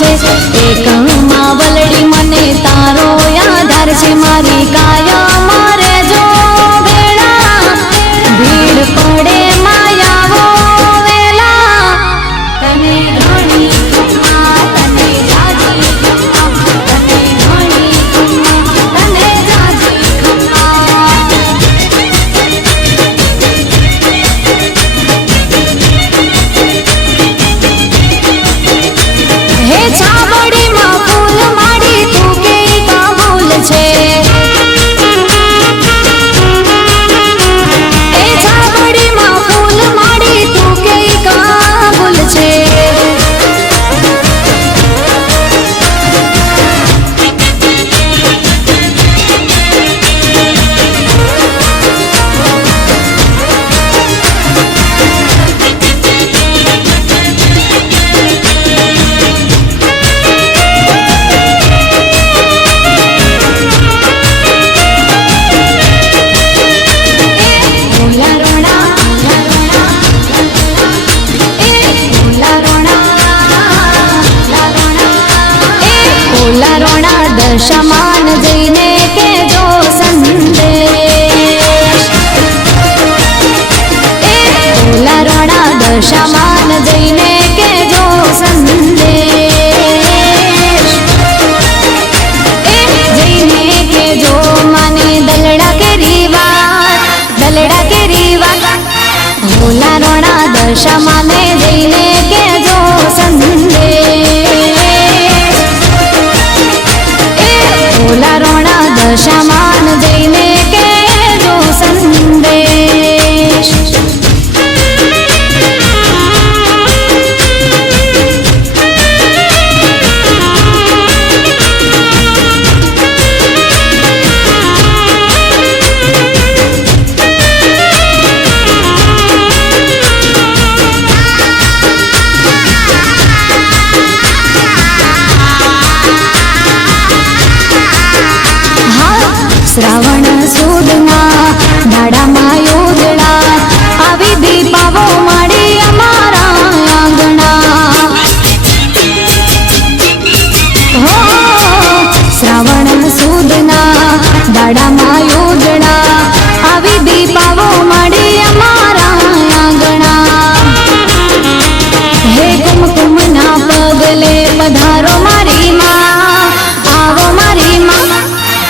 छे एक मावलड़ी मने तारो आधार छे मारी कायम रेजो भेड़ा भीड़ पड़े मायावो वेला तने घणी खम्मा तने जाजी खम्मा तने घणी खम्मा तने जाजी खम्मा हे छाबड़ी में फूल माड़ी तू के काबूल छे हे छाबड़ी में फूल माड़ी तू के काबूल छे दशमान जईने के जो संदेश ओला रोणा दशमान जईने के जो संदेश जईने के जो माने दलड़ा के रिवात ओला रोणा दशमाने जईने के जो संदेश ओला रोणा दशामान जईने के जो संदेश श्रावण सुदना दाड़ा मायोदड़ा आवी दीपावो माड़ी अमारा आंगणा हो श्रावण सुदना दाड़ा